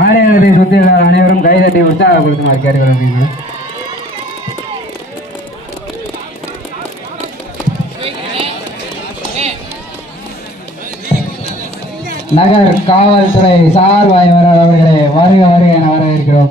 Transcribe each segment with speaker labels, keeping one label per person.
Speaker 1: ஆலயத்தை சுற்றியுள்ள அனைவரும் கைதட்டி உற்சாகப்படுத்துமாறு கேட்டுக்கொள்கிறீர்கள் நகர் காவல்துறை சார்பாய் அவர்களே வருக வருக என வரவேற்கிறோம்.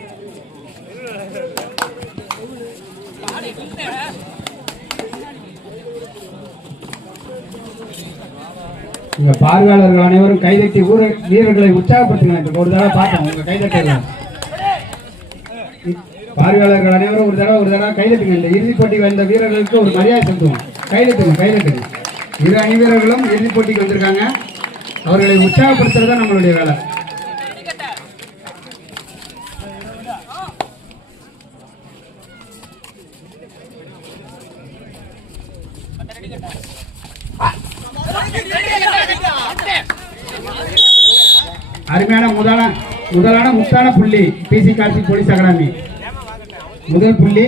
Speaker 2: உங்க பார்வையாளர்கள் அனைவரும் கைதட்டி ஊர வீரர்களை உற்சாகப்படுத்துங்க ஒரு தடவை பார்த்தோம். உங்க கைதட்டலாம் பார்வையாளர்கள் அனைவரும் ஒரு தடவை ஒரு தடவை கைதட்டுங்க இந்த இறுதிப் போட்டிக்கு வந்த வீரர்களுக்கு ஒரு மரியாதை செலுத்துவோம். கைதட்டுங்க கைதட்டுங்க இரு அணி வீரர்களும் இறுதிப் போட்டிக்கு வந்திருக்காங்க. அவர்களை உற்சாகப்படுத்துறது தான் நம்மளுடைய வேலை அருமையான முதலான முக்கான புள்ளி பிசி காட்சி போலீஸ் அகாடமி முதல் புள்ளி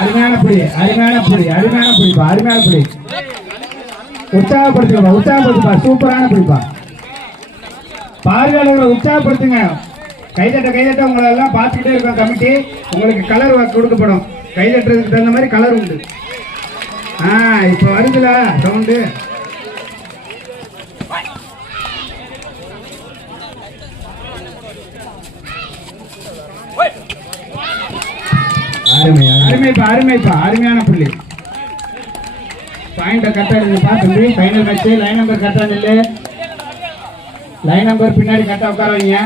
Speaker 2: அருமையான புள்ளி அருமையான புள்ளி அருமையான புள்ளிப்பா அருமையான புள்ளி உற்சாகப்படுத்துங்கப்பா உற்சாகப்படுத்துப்பா சூப்பரான புள்ளிப்பா பார்வையாளர்களை உற்சாகப்படுத்துங்க. கைதட்ட கைதட்ட உங்களை எல்லாம் பார்த்துக்கிட்டே இருக்கோம் கமிட்டி. உங்களுக்கு கலர் கொடுக்கப்படும். கைதட்டுறதுக்கு தகுந்த மாதிரி கலர் உண்டு. ஆ இப்போ வருதுல சவுண்டு
Speaker 1: அருமையா?
Speaker 2: அருமைப்பா அருமைப்பா அருமையான புள்ளி. பாயிண்ட கரெக்டா இருந்துப்பா தம்பி ஃபைனல் மேட்ச் லைன் நம்பர் கரெக்டா நில்லு லைன் நம்பர் பின்னாடி கரெக்டா உட்கார வைங்க.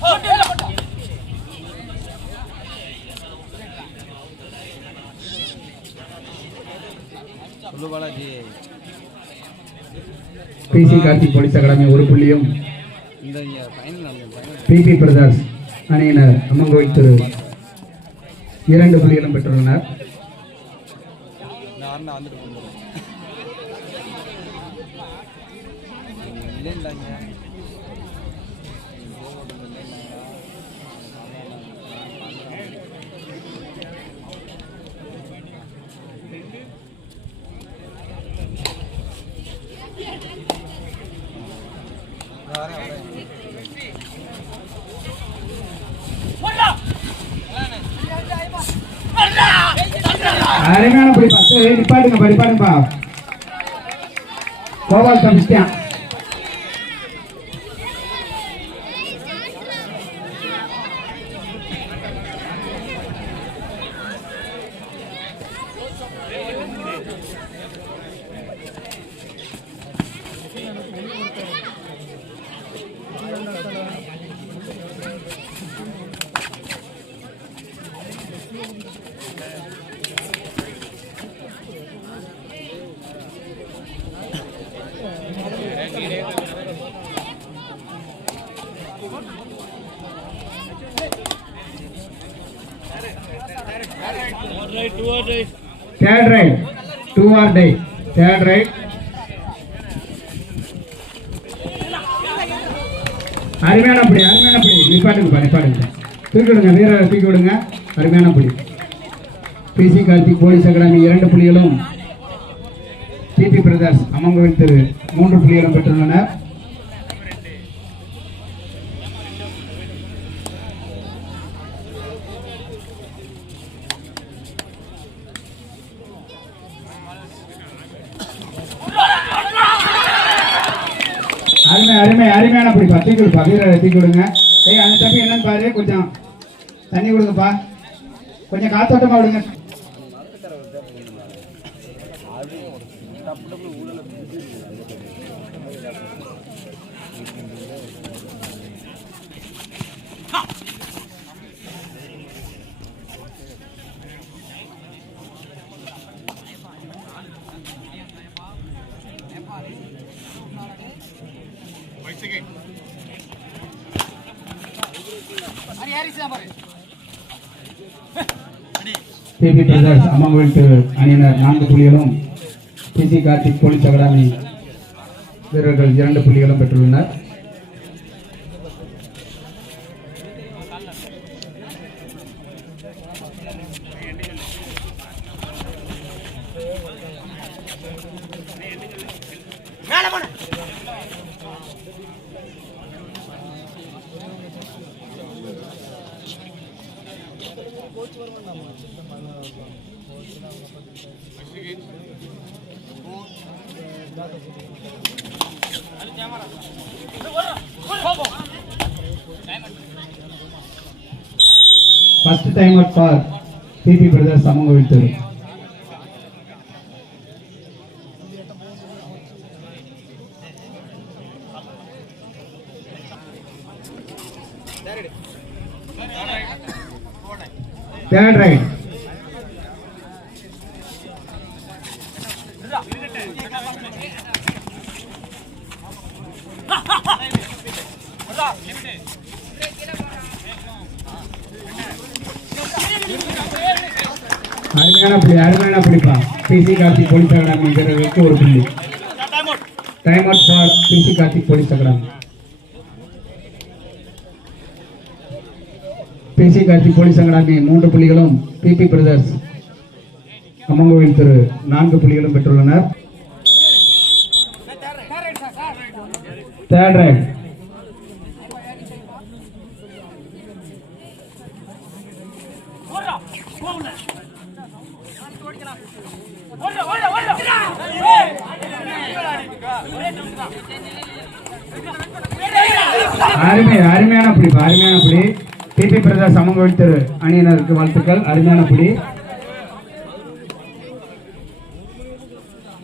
Speaker 3: போட்டு போட்டு.
Speaker 2: பிசி கார்த்திக் போலீஸ் அகாடமி ஒரு புள்ளியும். பிபி பிரதர்ஸ் அணியினர் அம்மங்கோயில் திரு. இரண்டு புள்ளிகளும் பெற்றுள்ளனர்.
Speaker 3: நான்
Speaker 2: சரி நிப்பாட்டுங்கப்பா நிப்பாட்டுங்கப்பா Gopal தம்பிச்சிட்டான் third right do or die third right அருமையான புடி அருமையான புடி நிப்பாட்டுங்கப்பா நிப்பாட்டுங்க தூக்கி விடுங்க வீரரை தூக்கி விடுங்க. அருமையான புடி பிசி கார்த்திக் போலீஸ் அகாடமி இரண்டு புள்ளிகளும். டிபி பிரதர்ஸ் அம்மங்கோவில் திரு மூன்று புள்ளிகளும் பெற்றுள்ளனர். அருமை அருமை அருமையான பிடிப்பா. தீ விடுப்பா வீரரை தீ விடுங்க ஏய் அந்த தம்பி என்னன்னு பாரு கொஞ்சம் தண்ணி கொடுங்கப்பா. கொஞ்சம் காத்தோட்டமாக விடுங்க டிபி பிரதர்ஸ் அம்மங்கோயில் திரு அணியினர் நான்கு புள்ளிகளும் பிசி கார்த்திக் போலீஸ் அகாடமி வீரர்கள் இரண்டு புள்ளிகளும் பெற்றுள்ளனர். First time at for BB brothers சமூக திரு தேர்ட் ரைட் அருமையான புள்ளி அருமையான புள்ளிப்பா பிசி கார்த்திக் போலீஸ் அகாடமி வீரர்களுக்கு ஒரு புள்ளி. Time out for PC Karthik police academy PC காட்சி போலீஸ் அகாடமி மூன்று புள்ளிகளும் பிபி பிரதர்ஸ் அம்மங்கோவில் திரு நான்கு புள்ளிகளும் பெற்றுள்ளனர். தேர்ட் ரேங்க் அருமை அருமையான புடி அருமையான பிடி டிபி பிரதா அம்மங்கோவில் திரு அணியினருக்கு வாழ்த்துக்கள். அருமையான புடி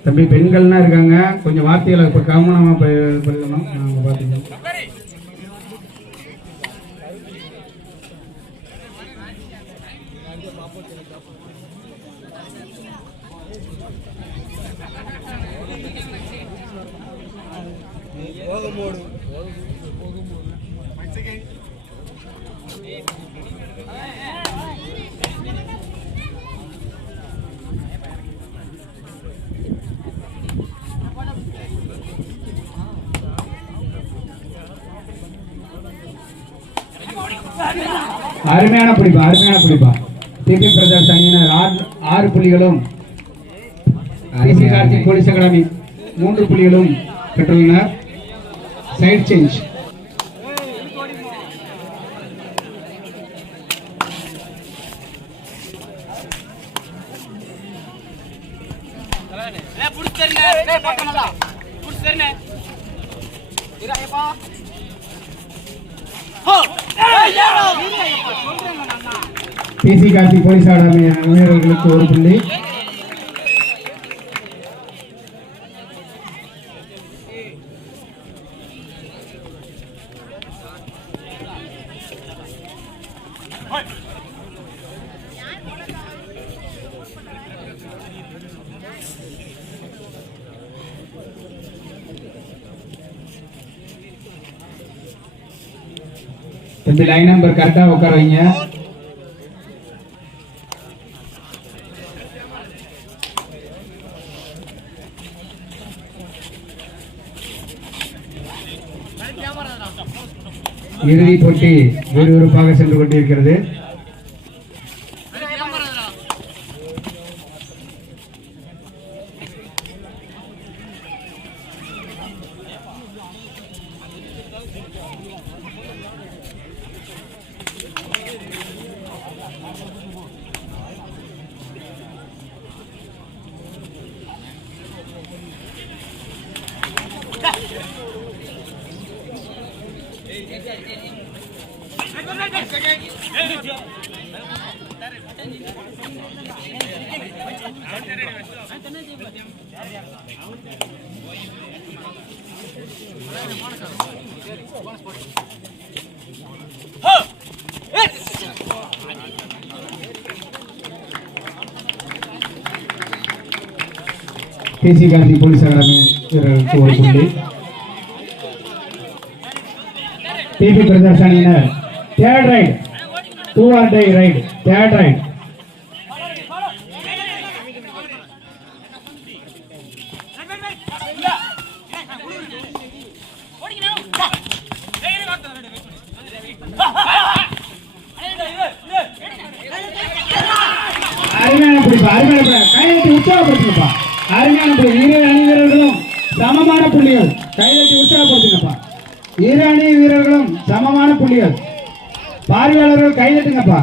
Speaker 2: தம்பி பெண்கள்னா இருக்காங்க. கொஞ்சம் வார்த்தைகளை இப்போ கவனமாக படுத்தணும் நாங்கள் பார்த்துக்கோம் அருமையான பிடிப்பா அருமையான பிடிப்பா திபி பிரதர்ஸ் அணியினர் ஆறு ஆறு புள்ளிகளும் கார்த்திக் போலீஸ் அகாடமி மூன்று புள்ளிகளும் பெற்றுள்ளனர். சைட் சேஞ்ச் பிசி வீரர்களுக்கு ஒரு புள்ளி. தம்பி லைன் நம்பர் கரெக்டாக உட்கார வைங்க இறுதிப் போட்டி விறுவிறுப்பாக சென்று கொண்டிருக்கிறது Yeah. KC Gandhi police academy வீரர்களுக்கு ஒரு புள்ளி டிபி பிரதர்ஸ் அணியினர் third right do or die right third right அருமையான பிடிப்பா அருமையான பிள்ளை கையெழுத்து உற்சாகப்படுத்துங்கப்பா. அருமையான பிள்ளை இரு அணி சமமான புள்ளிகள். கையெழுத்து உற்சாகப்படுத்துங்கப்பா. இரு அணி வீரர்களும் சமமான புள்ளிகள். பார்வையாளர்கள் கையெழுத்துங்கப்பா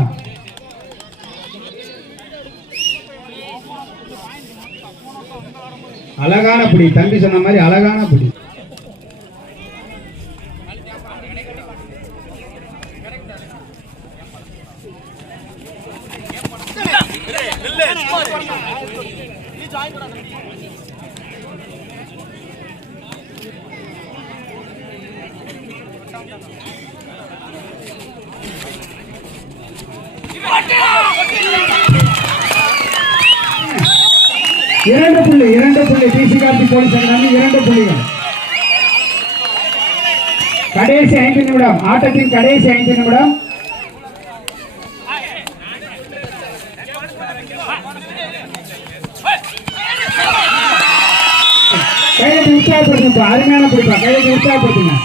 Speaker 2: அழகான புடி தம்பி சொன்ன மாதிரி அழகான புடி இரண்டு புள்ளி இரண்டு புள்ளி பிசி காப்பி போலீஸ் அகாடமி இரண்டு புள்ளிகள் கடைசி ஐந்து நிமிடம் ஆட்டத்தின் கடைசி ஐந்து நிமிடம். கையெழுத்து உற்சாகப்படுத்துங்க அருமையான பிடிப்பா கையெழுத்து உற்சாகப்படுத்துங்க.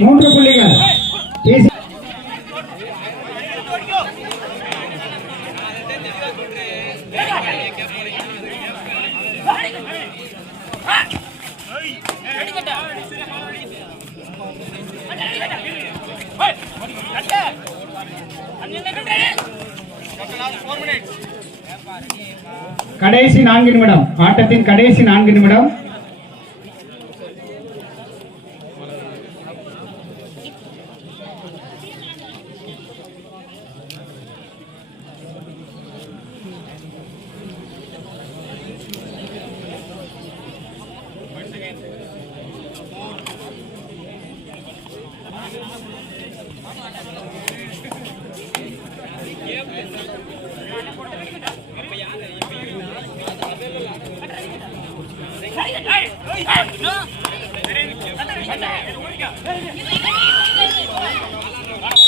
Speaker 2: மூன்று புள்ளிகள். கடைசி நான்கு நிமிடம். ஆட்டத்தின் கடைசி நான்கு நிமிடம்.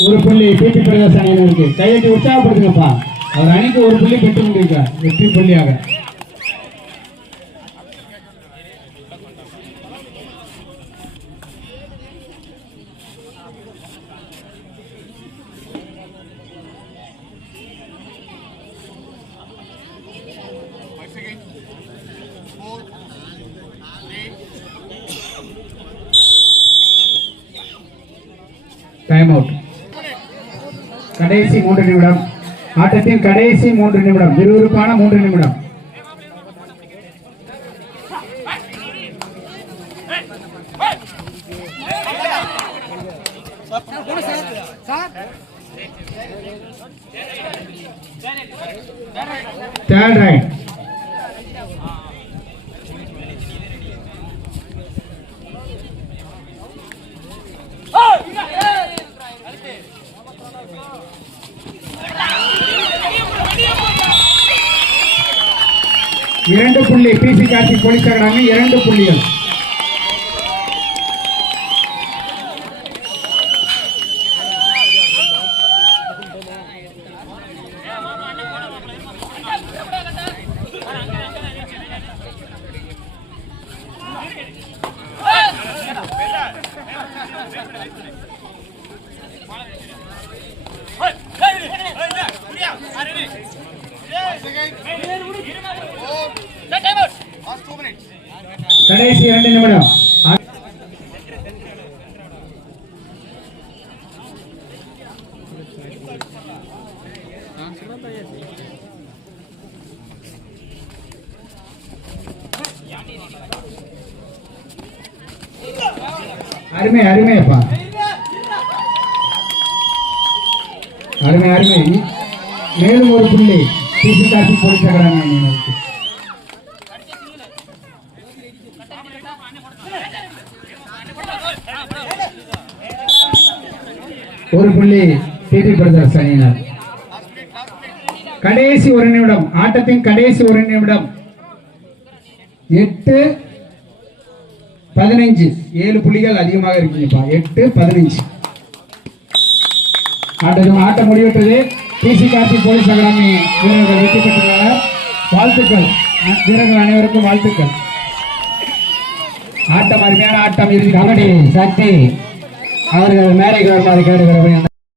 Speaker 2: ஒரு புள்ளி பிபி பிரதேசம் அணியினருக்கு கையெட்டி உற்சாகப்படுத்துங்கப்பா. அவர் அணிக்கு ஒரு புள்ளி பெற்று கொண்டிருக்கார் வெற்றி புள்ளியாக. டைம் அவுட் கடைசி மூன்று நிமிடம். ஆட்டத்தின் கடைசி மூன்று நிமிடம். விறுவிறுப்பான மூன்று நிமிடம். தேர்ட் ரைட் இரண்டு புள்ளி பிசி கார்த்தி போலீஸ் இரண்டு புள்ளிகள். பதினேழு நிமிடம் அருமை அருமைப்பா அருமை அருமை. மேலும் ஒரு புள்ளி. திருப்பி காட்டி போட்டு புள்ளி டிடி பிரதர்ஸ் அணியினர் கடைசி ஒரு நிமிடம் ஆட்டத்தின் கடைசி ஒரு நிமிடம். எட்டு பதினைஞ்சு. ஏழு புள்ளிகள் அதிகமாக இருக்குங்கப்பா. எட்டு பதினைஞ்சு. ஆட்டம் ஆட்டம் முடிவிட்டது பிசி கார்த்திக் போலீஸ் அகாடமி வீரர்கள் வெற்றி பெற்றுள்ளனர். வாழ்த்துக்கள். வீரர்கள் அனைவருக்கும் வாழ்த்துக்கள். ஆட்டம் அருமையான ஆட்டம். இருக்கு
Speaker 1: கபடி. சக்தி. அவர்கள் மேடைக்கு வருமாறு கேட்டுக்கிறேன்